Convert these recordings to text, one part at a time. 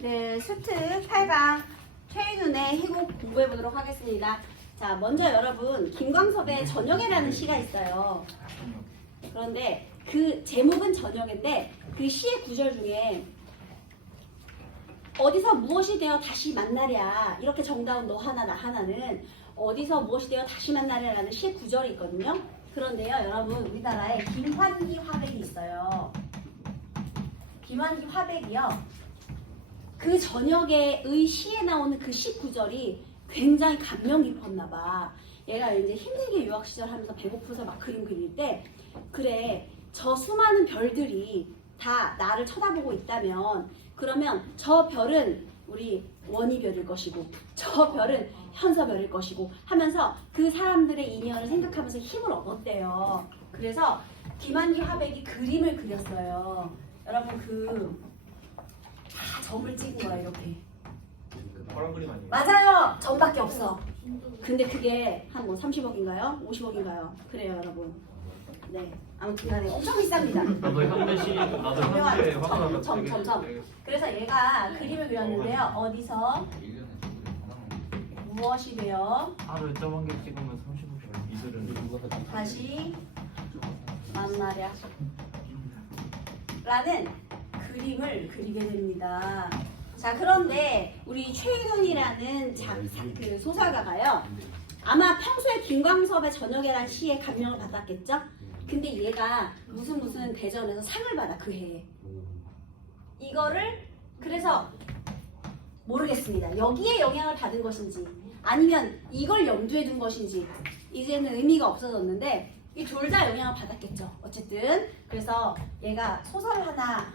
네, 수트 8강 최인훈의 희곡 공부해 보도록 하겠습니다. 자, 먼저 여러분 김광섭의 저녁에라는 시가 있어요. 그런데 그 제목은 저녁인데 그 시의 구절 중에 어디서 무엇이 되어 다시 만나랴 이렇게 정다운 너 하나 나 하나는 어디서 무엇이 되어 다시 만나랴라는 시의 구절이 있거든요. 그런데요 여러분 우리나라에 김환기 화백이 있어요. 김환기 화백이요. 그 저녁에의 시에 나오는 그 시 구절이 굉장히 감명 깊었나 봐. 얘가 이제 힘들게 유학 시절 하면서 배고프서 막 그림 그릴 때 그래 저 수많은 별들이 다 나를 쳐다보고 있다면 그러면 저 별은 우리 원희별일 것이고 저 별은 현서별일 것이고 하면서 그 사람들의 인연을 생각하면서 힘을 얻었대요. 그래서 김한기 화백이 그림을 그렸어요. 여러분 다 점을 찍은 거야 이렇게. 파란 그림 아니에요? 맞아요. 점밖에 없어. 근데 그게 한 뭐 30억인가요? 50억인가요? 그래요 여러분. 네. 아무튼 간에 엄청 비쌉니다. 나도 현대시 나도 현대 화가가 점. 그래서 얘가 그림을 그렸는데요. 어디서 무엇이 되어 하루에 저만 개 찍으면 30억 이들은 다시 만나랴 라는 그림을 그리게 됩니다. 자, 그런데 우리 최인훈이라는 그 소설가가요. 아마 평소에 김광섭의 저녁에란 시에 감명을 받았겠죠? 근데 얘가 무슨 대전에서 상을 받아 그 해에. 이거를 그래서 모르겠습니다. 여기에 영향을 받은 것인지 아니면 이걸 염두에 둔 것인지 이제는 의미가 없어졌는데 이 둘 다 영향을 받았겠죠. 어쨌든 그래서 얘가 소설을 하나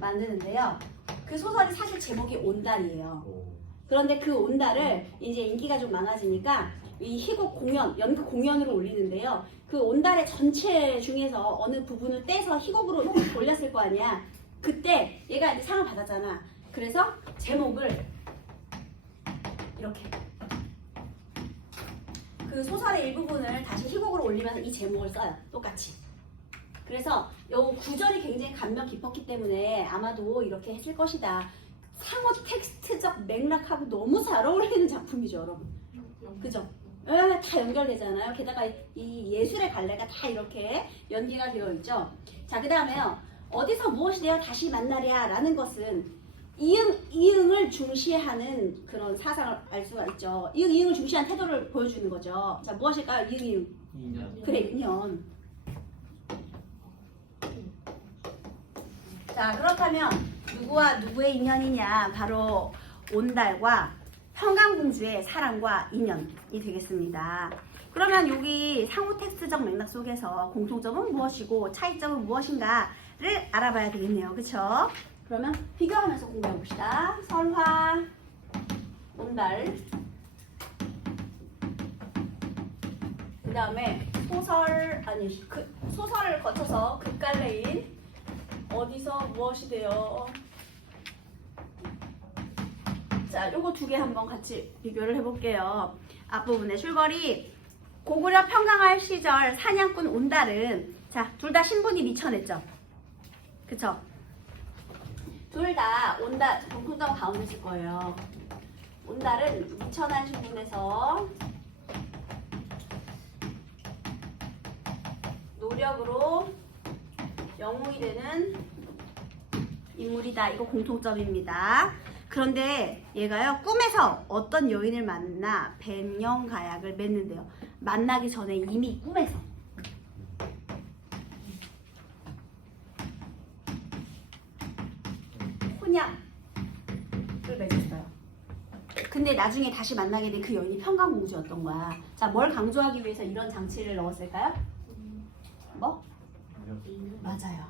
만드는데요. 그 소설이 사실 제목이 온달이에요. 그런데 그 온달을 이제 인기가 좀 많아지니까 이 희곡 공연, 연극 공연으로 올리는데요. 그 온달의 전체 중에서 어느 부분을 떼서 희곡으로 올렸을 거 아니야. 그때 얘가 이제 상을 받았잖아. 그래서 제목을 이렇게 그 소설의 일부분을 다시 희곡으로 올리면서 이 제목을 써요. 똑같이. 그래서 요 구절이 굉장히 감명 깊었기 때문에 아마도 이렇게 했을 것이다. 상호 텍스트적 맥락하고 너무 잘 어울리는 작품이죠, 여러분. 그죠? 다 연결되잖아요. 게다가 이 예술의 갈래가 다 이렇게 연기가 되어 있죠. 자, 그 다음에요. 어디서 무엇이 되어 다시 만나랴 라는 것은 이응을 중시하는 그런 사상을 알 수가 있죠. 이응을 중시한 태도를 보여주는 거죠. 자, 무엇일까요? 이응. 그래, 인연. 자, 그렇다면 누구와 누구의 인연이냐? 바로 온달과 평강공주의 사랑과 인연이 되겠습니다. 그러면 여기 상호 텍스트적 맥락 속에서 공통점은 무엇이고 차이점은 무엇인가를 알아봐야 되겠네요. 그쵸? 그러면 비교하면서 공부해 봅시다. 설화, 온달, 그 다음에 소설을 거쳐서 극갈래인 어디서 무엇이 되어. 자, 요거 두 개 한번 같이 비교를 해볼게요. 앞부분에 줄거리 고구려 평강할 시절 사냥꾼 온달은 자, 둘 다 신분이 미천했죠. 그쵸? 둘 다 온달 공통점 가운데 있을 거예요. 온달은 미천한 신분에서 노력으로 영웅이 되는 인물이다. 이거 공통점입니다. 그런데 얘가요 꿈에서 어떤 여인을 만나 백년가약을 맺는데요. 만나기 전에 이미 꿈에서 혼약을 맺었어요. 근데 나중에 다시 만나게 된 그 여인이 평강공주였던 거야. 자, 뭘 강조하기 위해서 이런 장치를 넣었을까요? 뭐? 맞아요.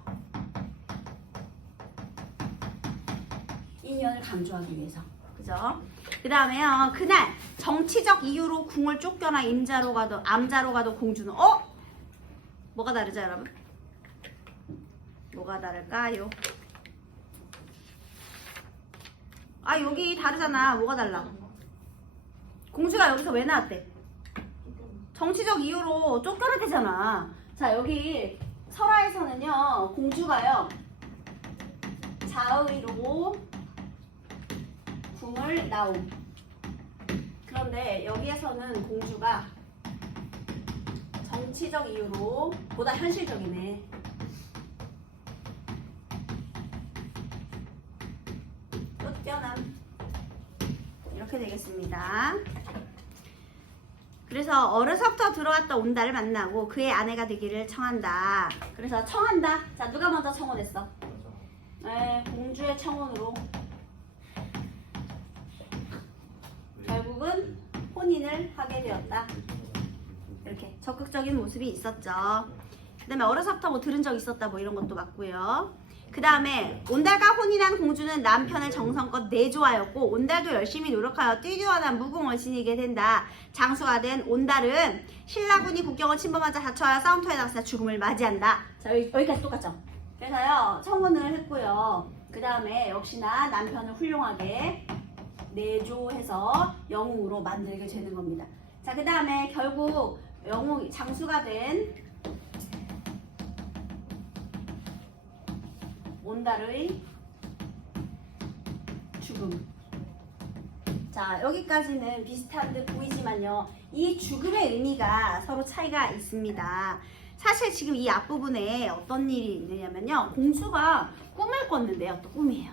인연을 강조하기 위해서. 그죠? 그 다음에요. 그날 정치적 이유로 궁을 쫓겨나 암자로 가도 공주는 뭐가 다르죠 여러분? 뭐가 다를까요? 아, 여기 다르잖아. 뭐가 달라? 공주가 여기서 왜 나왔대? 정치적 이유로 쫓겨났대잖아. 자, 여기 설화에서는요 공주가요 자의로 궁을 나옴. 그런데 여기에서는 공주가 정치적 이유로 보다 현실적이네. 쫓겨남. 이렇게 되겠습니다. 그래서 어려서부터 들어왔던 온다를 만나고 그의 아내가 되기를 청한다. 그래서 청한다. 자, 누가 먼저 청혼했어? 네, 공주의 청혼으로 결국은 혼인을 하게 되었다. 이렇게 적극적인 모습이 있었죠. 그 다음에 어려서부터 뭐 들은 적 있었다 뭐 이런 것도 맞고요. 그 다음에 온달과 혼인한 공주는 남편을 정성껏 내조하였고 온달도 열심히 노력하여 뛰뛰어난 무궁을 지니게 된다. 장수가 된 온달은 신라군이 국경을 침범하자 자처하여 싸움터에 나가서 죽음을 맞이한다. 자, 여기까지 똑같죠? 그래서요 청혼을 했고요. 그 다음에 역시나 남편을 훌륭하게 내조해서 영웅으로 만들게 되는 겁니다. 자, 그 다음에 결국 영웅 장수가 된 온달의 죽음. 자, 여기까지는 비슷한 듯 보이지만요. 이 죽음의 의미가 서로 차이가 있습니다. 사실 지금 이 앞부분에 어떤 일이 있느냐면요. 공주가 꿈을 꿨는데요. 또 꿈이에요.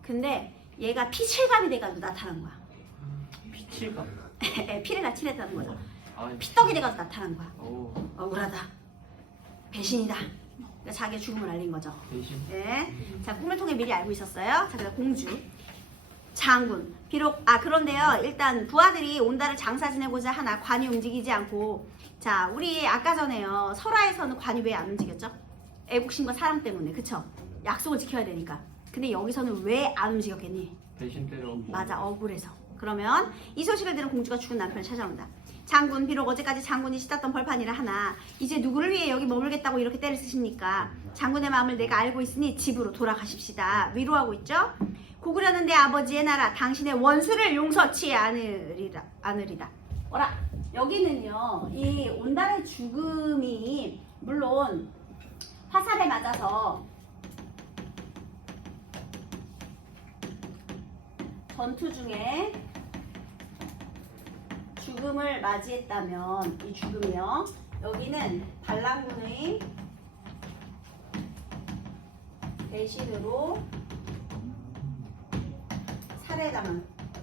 근데 얘가 피칠감이 돼가지고 나타난 거야. 피칠감? 피를 다 칠했다는 거죠. 아, 피떡이 돼가지고 나타난 거야. 오, 억울하다. 배신이다. 그러니까 자기의 죽음을 알린 거죠. 대신. 네. 자, 꿈을 통해 미리 알고 있었어요. 자, 그다음 공주, 장군. 비록 그런데요. 일단 부하들이 온달을 장사 지내고자 하나 관이 움직이지 않고, 자, 우리 아까 전에요. 설화에서는 관이 왜 안 움직였죠? 애국심과 사랑 때문에, 그쵸? 약속을 지켜야 되니까. 근데 여기서는 왜 안 움직였겠니? 대신 때려. 맞아, 억울해서. 그러면 이 소식을 들은 공주가 죽은 남편을 찾아온다. 장군, 비록 어제까지 장군이 씻었던 벌판이라 하나 이제 누구를 위해 여기 머물겠다고 이렇게 때를 쓰십니까? 장군의 마음을 내가 알고 있으니 집으로 돌아가십시다. 위로하고 있죠? 고구려는 내 아버지의 나라, 당신의 원수를 용서치 않으리다. 어라, 여기는요, 이 온달의 죽음이 물론 화살에 맞아서 전투 중에 죽음을 맞이했다면 이 죽음이요. 여기는 반란군의 대신으로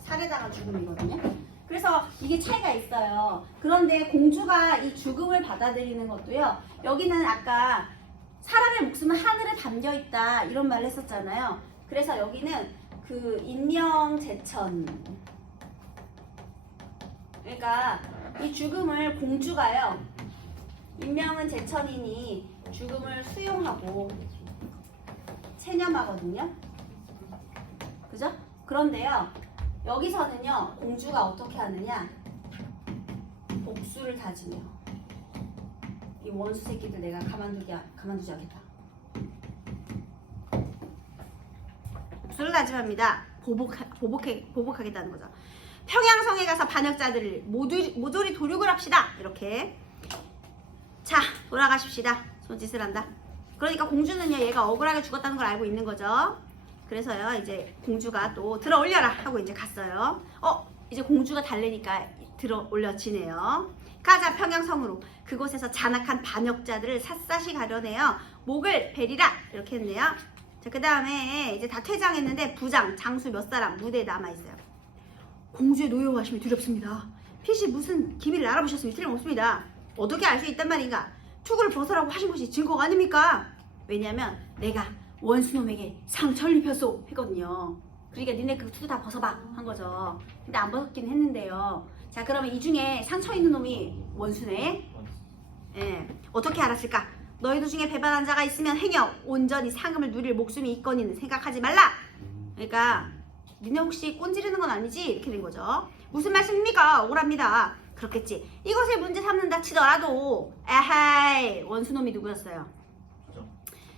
살해당한 죽음이거든요. 그래서 이게 차이가 있어요. 그런데 공주가 이 죽음을 받아들이는 것도요. 여기는 아까 사람의 목숨은 하늘에 담겨 있다 이런 말을 했었잖아요. 그래서 여기는 그 인명제천, 그러니까 이 죽음을 공주가요, 인명은 제천이니 죽음을 수용하고 체념하거든요. 그죠? 그런데요, 여기서는요, 공주가 어떻게 하느냐, 복수를 다지며 이 원수 새끼들 내가 가만두지 않겠다. 복수를 다짐합니다. 보복하겠다는 거죠. 평양성에 가서 반역자들을 모조리 도륙을 합시다. 이렇게. 자, 돌아가십시다. 손짓을 한다. 그러니까 공주는요, 얘가 억울하게 죽었다는 걸 알고 있는 거죠. 그래서요, 이제 공주가 또 들어 올려라 하고 이제 갔어요. 이제 공주가 달래니까 들어 올려지네요. 가자 평양성으로. 그곳에서 잔악한 반역자들을 샅샅이 가려내어 목을 베리라. 이렇게 했네요. 자, 그 다음에 이제 다 퇴장했는데 부장, 장수 몇 사람 무대에 남아있어요. 공주의 노여워하심이 두렵습니다. 필시 무슨 기밀을 알아보셨으면 틀림없습니다. 어떻게 알 수 있단 말인가? 투구를 벗으라고 하신 것이 증거가 아닙니까? 왜냐면 내가 원수놈에게 상처를 입혔소 했거든요. 그러니까 니네 그 투구 다 벗어봐 한 거죠. 근데 안 벗었긴 했는데요. 자, 그러면 이 중에 상처 있는 놈이 원수네. 예, 어떻게 알았을까? 너희들 중에 배반한 자가 있으면 행여 온전히 상금을 누릴 목숨이 있거니는 생각하지 말라. 그러니까 니네 혹시 꼰지르는 건 아니지? 이렇게 된 거죠. 무슨 말씀입니까? 억울합니다. 그렇겠지. 이것을 문제 삼는다 치더라도 에헤이, 원수놈이 누구였어요?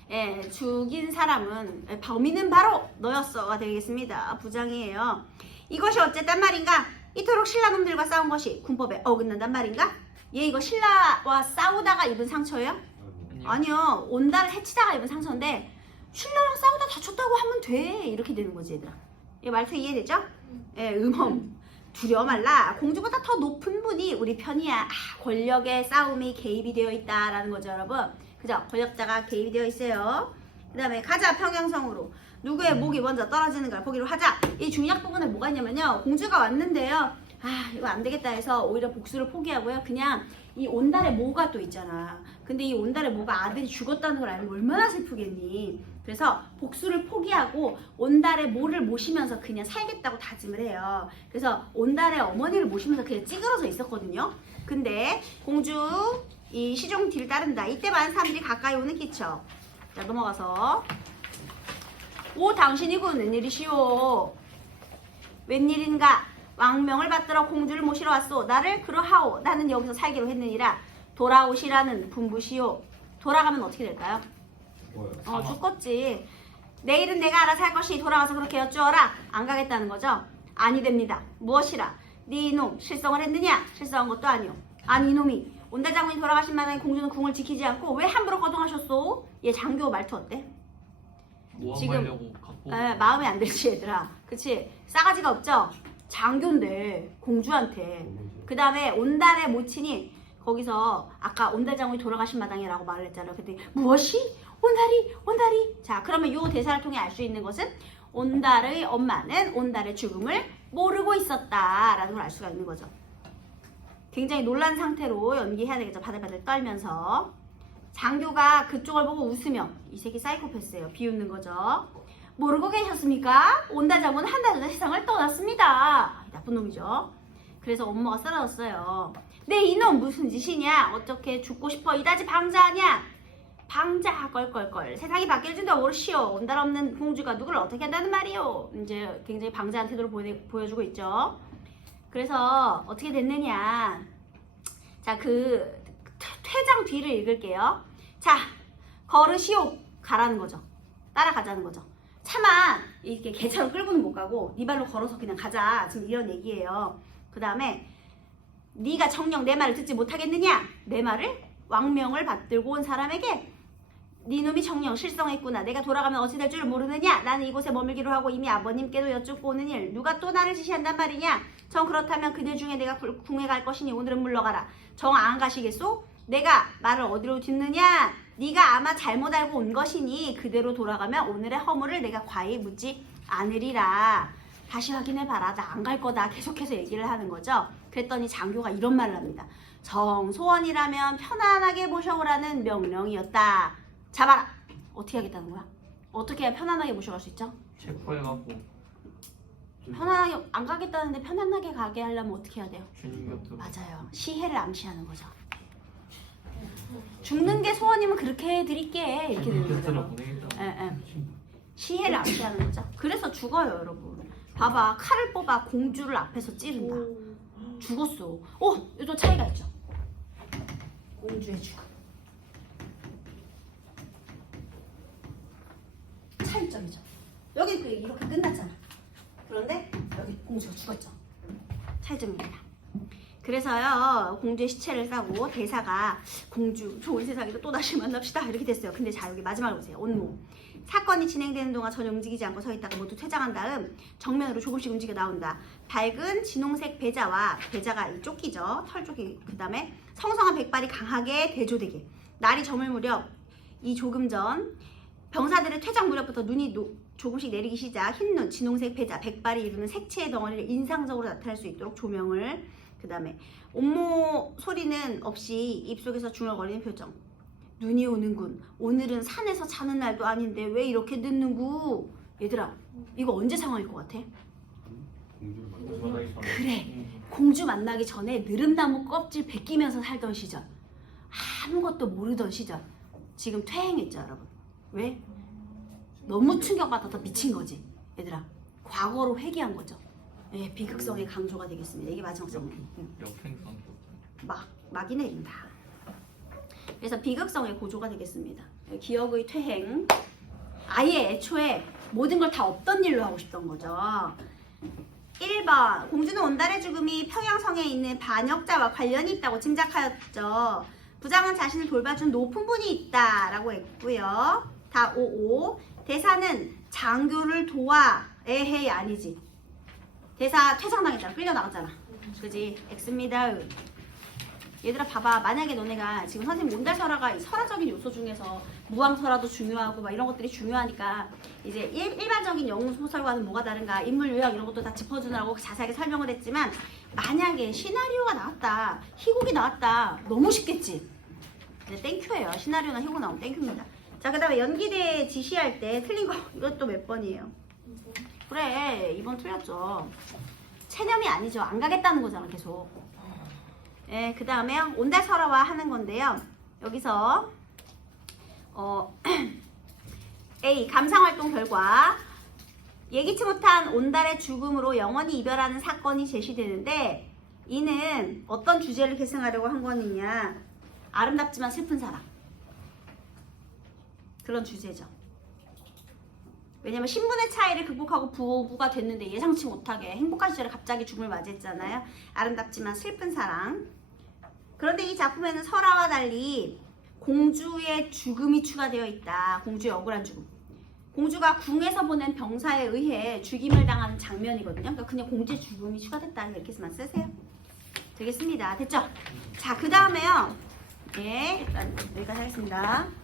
예, 죽인 사람은 범인은 바로 너였어가 되겠습니다. 부장이에요. 이것이 어쨌단 말인가? 이토록 신라놈들과 싸운 것이 군법에 어긋난단 말인가? 얘 이거 신라와 싸우다가 입은 상처예요? 아니요, 온달을 해치다가 입은 상처인데 신라랑 싸우다 다쳤다고 하면 돼. 이렇게 되는 거지, 얘들아. 이 말투 이해되죠? 예, 두려워 말라. 공주보다 더 높은 분이 우리 편이야. 아, 권력의 싸움이 개입이 되어 있다라는 거죠, 여러분. 그죠? 권력자가 개입이 되어 있어요. 그 다음에 가자 평양성으로. 누구의 목이 먼저 떨어지는 걸 보기로 하자. 이 중요한 부분에 뭐가 있냐면요. 공주가 왔는데요. 아, 이거 안 되겠다 해서 오히려 복수를 포기하고요. 그냥 이 온달의 모가 또 있잖아. 근데 이 온달의 모가 아들이 죽었다는 걸 알면 얼마나 슬프겠니. 그래서 복수를 포기하고 온달의 모를 모시면서 그냥 살겠다고 다짐을 해요. 그래서 온달의 어머니를 모시면서 그냥 찌그러져 있었거든요. 근데 공주 이 시종 뒤를 따른다. 이때 많은 사람들이 가까이 오는 기쳐. 자, 넘어가서 오 당신이군 웬일이시오. 웬일인가. 왕명을 받들어 공주를 모시러 왔소. 나를 그러하오. 나는 여기서 살기로 했느니라. 돌아오시라는 분부시오. 돌아가면 어떻게 될까요? 죽겠지. 내일은 내가 알아서 할 것이 돌아가서 그렇게 여쭈어라. 안 가겠다는 거죠? 아니 됩니다. 무엇이라? 네 이놈 실성을 했느냐? 실성한 것도 아니오. 아니 이놈이 온달장군이 돌아가신 마당에 공주는 궁을 지키지 않고 왜 함부로 거동하셨소? 얘 장교 말투 어때? 모함하려고 갖고 마음에 안 들지 얘들아. 그치? 싸가지가 없죠? 장교인데 공주한테. 그 다음에 온달의 모친이 거기서 아까 온달장군이 돌아가신 마당이라고 말을 했잖아요. 그랬더니 무엇이? 온달이. 자, 그러면 이 대사를 통해 알 수 있는 것은 온달의 엄마는 온달의 죽음을 모르고 있었다라는 걸 알 수가 있는 거죠. 굉장히 놀란 상태로 연기해야 되겠죠. 바들바들 떨면서. 장교가 그쪽을 보고 웃으며 이 새끼 사이코패스예요. 비웃는 거죠. 모르고 계셨습니까? 온달장군은 한 달 전에 세상을 떠났습니다. 나쁜 놈이죠. 그래서 엄마가 쓰러졌어요. 네 이놈 무슨 짓이냐? 어떻게 죽고 싶어? 이다지 방자하냐? 방자 껄껄껄. 세상이 바뀔 줄도 모르시오. 온달 없는 공주가 누구를 어떻게 한다는 말이오. 이제 굉장히 방자한 태도를 보여주고 있죠. 그래서 어떻게 됐느냐. 자, 그 퇴장 뒤를 읽을게요. 자, 걸으시오. 가라는 거죠. 따라가자는 거죠. 차마 이렇게 개차로 끌고는 못 가고 네 발로 걸어서 그냥 가자. 지금 이런 얘기예요. 그 다음에 네가 정녕 내 말을 듣지 못하겠느냐? 내 말을 왕명을 받들고 온 사람에게 네 놈이 정녕 실성했구나. 내가 돌아가면 어찌 될 줄 모르느냐? 나는 이곳에 머물기로 하고 이미 아버님께도 여쭙고 오는 일. 누가 또 나를 지시한단 말이냐? 정 그렇다면 그들 중에 내가 궁에 갈 것이니 오늘은 물러가라. 정 안 가시겠소? 내가 말을 어디로 듣느냐? 네가 아마 잘못 알고 온 것이니 그대로 돌아가면 오늘의 허물을 내가 과히 묻지 않으리라. 다시 확인해봐라. 나 안 갈 거다. 계속해서 얘기를 하는 거죠. 그랬더니 장교가 이런 말을 합니다. 정소원이라면 편안하게 모셔오라는 명령이었다. 잡아라. 어떻게 하겠다는 거야? 어떻게 해야 편안하게 모셔갈 수 있죠? 체포해갖고 편안하게 안 가겠다는데 편안하게 가게 하려면 어떻게 해야 돼요? 주님 곁으로. 맞아요. 시해를 암시하는 거죠. 죽는 게 소원이면 그렇게 해드릴게. 이렇게 되는 곁으로 거죠. 보내겠다. 예. 시해를 암시하는 거죠. 그래서 죽어요, 여러분. 봐봐, 칼을 뽑아 공주를 앞에서 찌른다. 죽었어. 또 차이가 있죠. 공주의 죽음. 차이점이죠. 여기 이렇게 끝났잖아. 그런데 여기 공주가 죽었죠. 차이점입니다. 그래서요, 공주의 시체를 싸고 대사가 공주 좋은 세상에서 또다시 만납시다 이렇게 됐어요. 근데 자, 여기 마지막으로 보세요. 온모. 사건이 진행되는 동안 전혀 움직이지 않고 서 있다가 모두 퇴장한 다음 정면으로 조금씩 움직여 나온다. 밝은 진홍색 배자와 배자가 이 조끼죠. 털조끼. 그 다음에 성성한 백발이 강하게 대조되게. 날이 저물 무렵 이 조금 전 병사들의 퇴장 무렵부터 눈이 조금씩 내리기 시작. 흰눈, 진홍색 배자, 백발이 이루는 색채의 덩어리를 인상적으로 나타낼 수 있도록 조명을. 그 다음에 온모 소리는 없이 입속에서 중얼거리는 표정. 눈이 오는군. 오늘은 산에서 자는 날도 아닌데 왜 이렇게 늦는구? 얘들아, 이거 언제 상황일 것 같아? 그래, 공주 만나기 전에 느릅나무 껍질 벗기면서 살던 시절. 아무것도 모르던 시절. 지금 퇴행했죠, 여러분. 왜? 너무 충격받아서 미친 거지. 얘들아, 과거로 회귀한 거죠. 예, 비극성의 강조가 되겠습니다. 이게 마지막 장면. 역행성. 막이 내린다. 그래서 비극성의 고조가 되겠습니다. 기억의 퇴행. 아예 애초에 모든 걸 다 없던 일로 하고 싶던 거죠. 1번. 공주는 온달의 죽음이 평양성에 있는 반역자와 관련이 있다고 짐작하였죠. 부장은 자신을 돌봐준 높은 분이 있다라고 했고요. 다 5. 대사는 장교를 도와 에헤이 아니지. 대사 퇴장당했잖아. 끌려나갔잖아. 그지? X입니다. 얘들아 봐봐. 만약에 너네가 지금 선생님 온달설화가 설화적인 요소 중에서 무왕설화도 중요하고 막 이런 것들이 중요하니까 이제 일반적인 영웅소설과는 뭐가 다른가 인물 요약 이런 것도 다 짚어주느라고 자세하게 설명을 했지만 만약에 시나리오가 나왔다. 희곡이 나왔다. 너무 쉽겠지? 네, 땡큐예요. 시나리오나 희곡 나오면 땡큐입니다. 자, 그 다음에 연기대 지시할 때 틀린 거 이것도 몇 번이에요? 그래 2번 틀렸죠. 체념이 아니죠. 안 가겠다는 거잖아 계속. 예, 그 다음에 온달설화와 하는 건데요. 여기서 A. 감상활동 결과 예기치 못한 온달의 죽음으로 영원히 이별하는 사건이 제시되는데 이는 어떤 주제를 계승하려고 한 거느냐. 아름답지만 슬픈 사랑. 그런 주제죠. 왜냐면 신분의 차이를 극복하고 부부가 됐는데 예상치 못하게 행복한 시절에 갑자기 죽음을 맞이했잖아요. 아름답지만 슬픈 사랑. 그런데 이 작품에는 설화와 달리 공주의 죽음이 추가되어 있다. 공주의 억울한 죽음. 공주가 궁에서 보낸 병사에 의해 죽임을 당하는 장면이거든요. 그러니까 그냥 공주의 죽음이 추가됐다. 이렇게만 쓰세요. 되겠습니다. 됐죠? 자, 그 다음에요. 예, 일단 여기까지 하겠습니다.